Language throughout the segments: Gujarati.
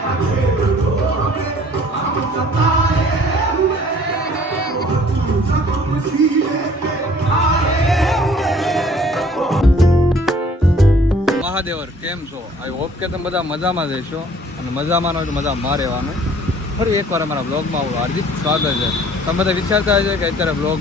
મહાદેવર કેમ છો? આઈ હોપ કે તમે બધા મજામાં જઈશો અને મજામાં હોય તો મજામાં રહેવાનું. ફરી એકવાર અમારા બ્લોગમાં આવું હાર્દિક સ્વાગત છે. તમે બધા વિચારતા હશે કે અત્યારે બ્લોગ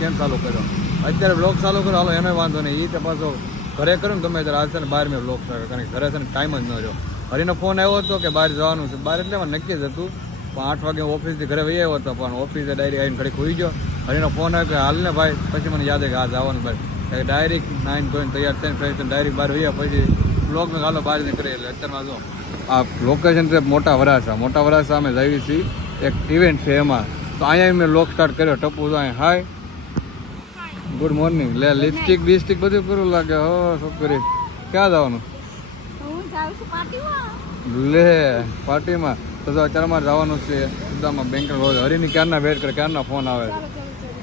કેમ ચાલુ કર્યો? અત્યારે બ્લોગ ચાલુ કરો હાલો એનો વાંધો નહીં. એ તપાસો ઘરે કરું ને તમે ત્યારે આજે છે ને બહાર મેં બ્લોગ ચાલુ કારણ કે ઘરે છે ને ટાઈમ જ ન રહ્યો. હરીનો ફોન આવ્યો હતો કે બહાર જવાનું છે. બહાર એટલે નક્કી જ હતું પણ 8 વાગે ઓફિસથી ઘરે વહી આવ્યો હતો પણ ઓફિસે ડાયરી આવીને ઘડી ખોઈ ગયો. હરીનો ફોન આવ્યો કે હાલ ને ભાઈ. પછી મને યાદ કે આ જવાનું ભાઈ ડાયરેક્ટ 9 ધોઈને તૈયાર થઈને ફ્રેશ થઈને ડાયરેક્ટ બહાર વહ્યા. પછી બ્લોગમાં હાલો બહાર નીકળે એટલે અત્યારમાં જો આ લોકેશન છે મોટા વરાસા અમે જઈએ છીએ એક ઇવેન્ટ છે એમાં. તો અહીંયા મેં બ્લોગ સ્ટાર્ટ કર્યો. ટપુ તો અહીંયા હાય ગુડ મોર્નિંગ. લે લિપસ્ટિક બિસ્ટિક બધું કરવું લાગે. હો છોકરી ક્યાં જવાનું? લે પાર્ટીમાં. તો અત્યારે અમારે જવાનું છે સુદામાં બેંક. હરીની ક્યારના વેટ કરે ક્યારના ફોન આવે છે.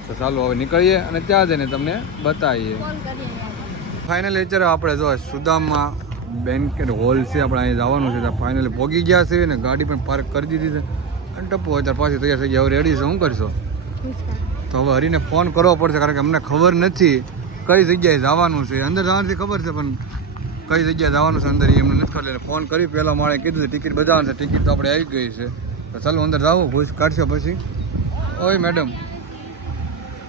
તો ચાલો હવે નીકળીએ અને ત્યાં જઈને તમને બતાવીએ. ફાઇનલી અત્યારે આપણે જો સુદામમાં બેંક હોલ છે આપણે અહીંયા જવાનું છે. ત્યાં ફાઇનલી પહોંચી ગયા છે ને ગાડી પણ પાર્ક કરી દીધી છે. અને ટપ્પુ અત્યારે પાછી તૈયાર થઈ ગયા. હવે રેડી છે. શું કરશો? તો હવે હરીને ફોન કરવો પડશે કારણ કે અમને ખબર નથી કઈ જગ્યાએ જવાનું છે. અંદર જવાથી ખબર છે પણ કઈ જગ્યાએ જવાનું છે અંદર એમને નથી ખબર. ફોન કરી પહેલાં મારે કીધું ટિકિટ બતાવવાનું છે. ટિકિટ તો આપણે આવી ગઈ છે. તો ચાલો અંદર જાવું ઘૂસ કાઢશો પછી. ઓય મેડમ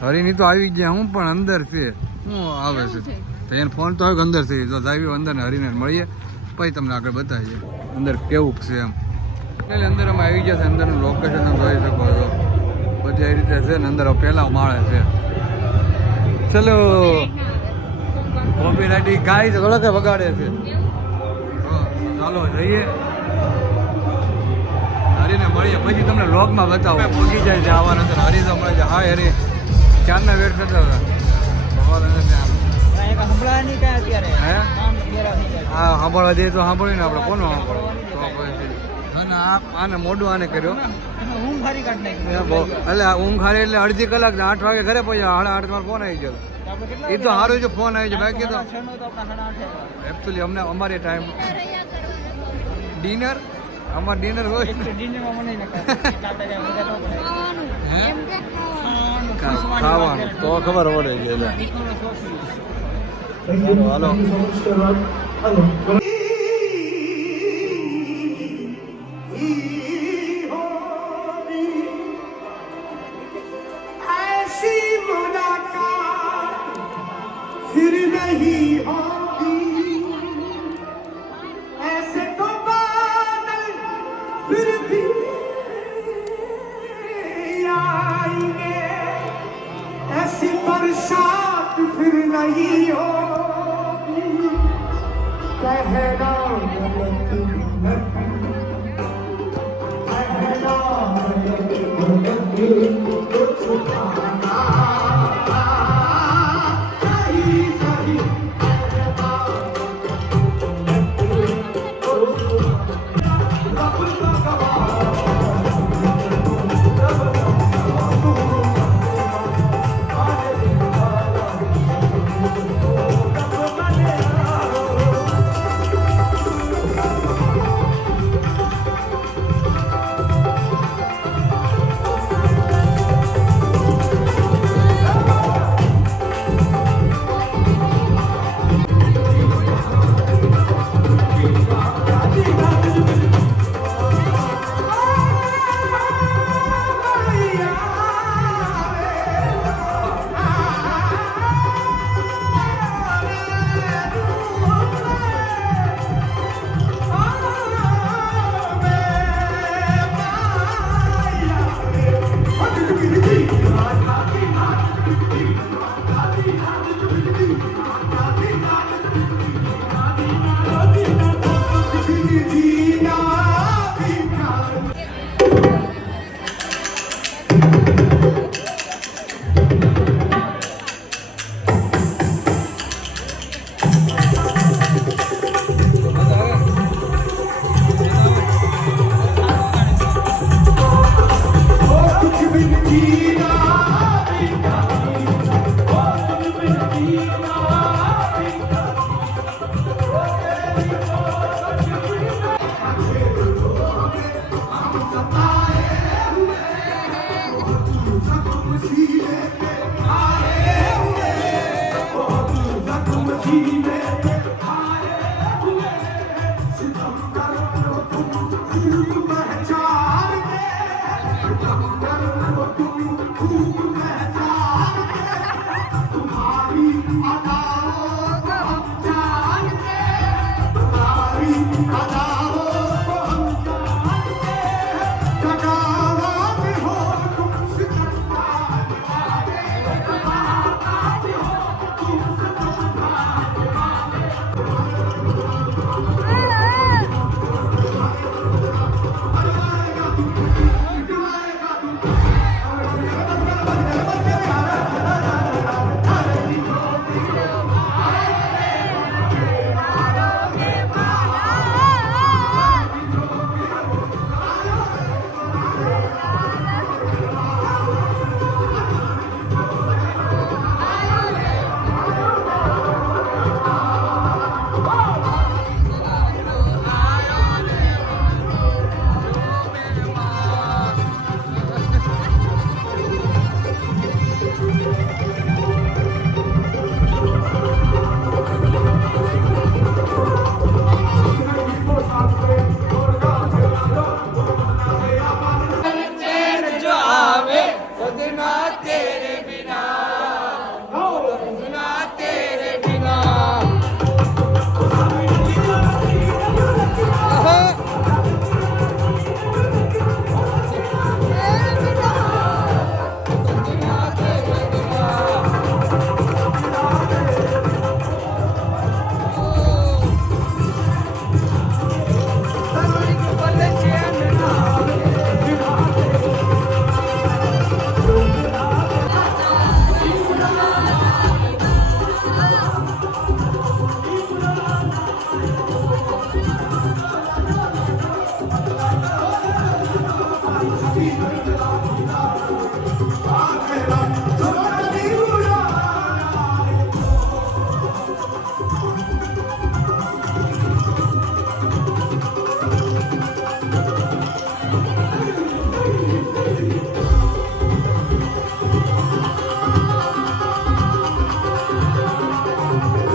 હરીની તો આવી ગયા. હું પણ અંદર છે. શું આવે છે તો એને ફોન તો આવે અંદર થઈ જો જાવી અંદર ને હરીને મળીએ પછી તમને આગળ બતાવીએ અંદર કેવું છે એમ. એટલે અંદર અમે આવી ગયા છે. અંદરનું લોકેશન જોઈ શકો છો. બધી એ રીતે છે ને અંદર પહેલા માળે છે. ચલો કોપી રાઈટી ગાય છે થોડાક વગાડે છે. ચાલો જઈએ હરીને મળીએ પછી તમને વ્લોગમાં બતાવો. પહોંચી જાય છે આવવાના છે. હરી તો મળે છે. હાય હરી ક્યારના વેટ કરતા હતા. હા સાંભળવા જઈએ તો સાંભળ્યું ને આપણે કોનો સાંભળ્યું આને મોઢું આને કર્યો એટલે ઊંઘ હારી એટલે અડધી કલાક 8 વાગે ઘરે પહોંચ્યા. 8:30 મારો ફોન આવી ગયો. એ તો સારું છે ફોન આવી છે બાકી તો એકચ્યુઅલી અમને અમારી ટાઈમ ડિનર અમારે ડિનર હોય ખાવાનું તો ખબર પડે છે. હાલો फिर नहीं होगी ऐसे तो बादल फिर भी आएंगे ऐसी बरसात फिर नहीं होगी कह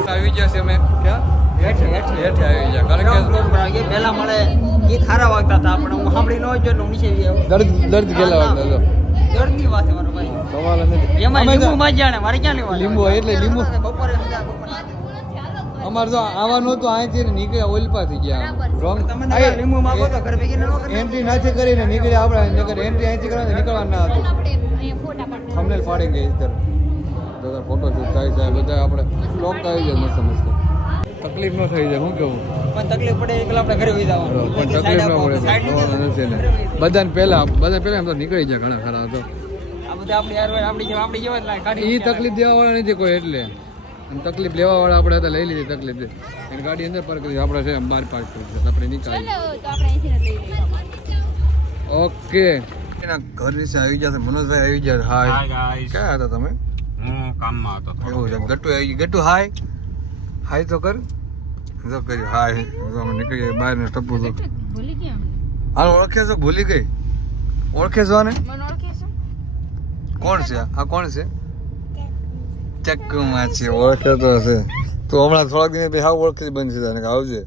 આવી ગયા છે અમે ક્યાં હેઠે આવી ગયા કારણ કે પહેલા મળે ગીત સારા વાગતા હતા આપણે હું સાંભળી ન હોય એટલે હું નીચે ગયો દર્દ ગેલા વાગતા હતો દર્દની વાત છે મારો ભાઈ સવાલ નથી એમાં લીંબુ માં જાણે મારે ક્યાં લેવા લીંબુ હોય એટલે લીંબુ બપોરે અમારે તો આવવાનું હતું અહીંથી નીકળ્યા ઓલપા થઈ ગયા રોંગ તમે લીંબુ માંગો તો ઘર ભેગી ન એન્ટ્રી નથી કરીને નીકળ્યા આપણે નકર એન્ટ્રી અહીંથી કરવાની નીકળવાનું ના હતું થંબનેલ પાડી ગઈ ઇધર બધા ફોટો શૂટ થાય છે બધા આપણે બ્લોગ આવી જાય મસ્ત મસ્ત તકલીફ ન થઈ જાય શું કેવું પણ તકલીફ પડે એટલે આપણે ઘરે વહી જવાનું પણ તકલીફ ન પડે નથી ને બધાને પહેલા એમ તો નીકળી જાય ઘણા ખરા તો આ બધા આપણી યાર આપણી જેવા જ કાઢી એ તકલીફ દેવાવાળા નથી કોઈ એટલે અને તકલીફ લેવાવાળા આપણે હતા લઈ લીધી તકલીફ એની ગાડી અંદર પાર્ક કરી આપણે છે બહાર પાર્ક કરી આપણે નીકળી ઓકે એના ઘર વિશે આવી ગયા છે મનોજભાઈ આવી ગયા હાય ક્યાં હતા તમે હું કામમાં હતો એવું છે ગટ્ટુ આવી ગયું ગટ્ટુ હાય હાય તો કર જો કર્યું હાય તો અમે નીકળી ગયા બહાર ને ટપ્પુ તો હાલ ઓળખે છો ભૂલી ગઈ ઓળખે છો ને કોણ છે આ કોણ છે ચક્કુમાં છે ઓળખે તો હશે તું હમણાં થોડાક દિન પછી હાવ ઓળખી બનશે તને કે આવજે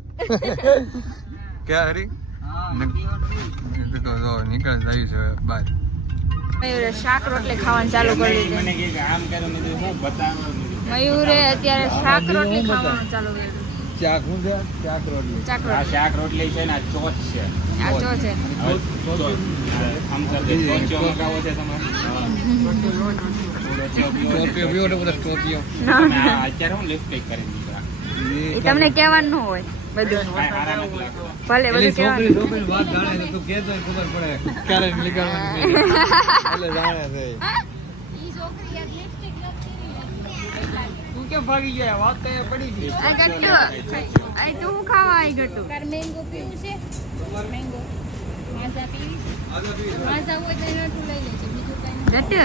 ક્યાં હરી નીકળ જાય છે બાય મયુરે શાક રોટલી ખાવાનું ચાલુ કરી દીધું મને કે આમ કરો મેં કીધું હું બતાવવાનું મયુરે અત્યારે શાક રોટલી ખાવાનું ચાલુ કર્યું ચાક હું છે ચાક રોટલી શાક આ રોટલી શાક રોટલી છે ને આ ચોચ છે આ ચો છે હવે ચોચ. આમ કરજે ચોચો મગાવો છે તમારે ટોપીઓ પીવો તો બધા ટોપીઓ તમે આ અત્યારે હું લિપસ્ટિક કરી દીધા એ તમને કહેવાનું ન હોય બધું કાંઈ હારા નથી લાગતા ભલે બધું કહેવાનું છોકરી વાત જાણે છે તું કહેતો ખબર પડે ક્યારે નીકળવાની એટલે જાણે છે તું કેમ ભાગી ગયા વાત તો એ પડી ગઈ આ ગટ્ટુ આ તું હું ખાવા આવી ગટ્ટુ મેંગો પીવું છે મેંગો માઝા પીવી માઝા હોય તો એનો લઈ લેજે બીજું કઈ ગટ્ટુ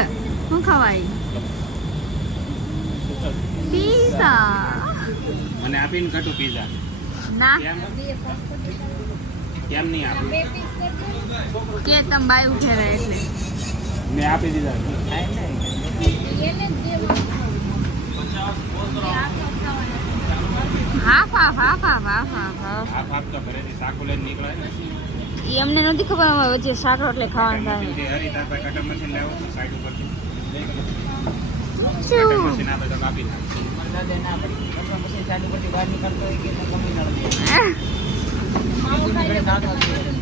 હું ખાવા આવી પીઝા મને આપીને ઘટું પીઝા ના કેમ નહીં આપ્યું કે તમ બાય ઉઠે રહે એટલે મેં આપી દીધા half half half half half half half આપ તો ઘરેથી શાકુ લઈને નીકળે ને ઈ અમને નથી ખબર અમારે વચ્ચે શાક રોટલી ખાવાનું થાય મશીનથી હરી તાર પાસે કટર મશીન લાવો છો સાઈડ ઉપરથી શું? કટર મશીન આપે તો કાપી નાખે. દાદા ના પડી કપડા પછી સાઈડ ઉપરથી બહાર નીકળતો હોય કે ગમે નડે આહ. દાદા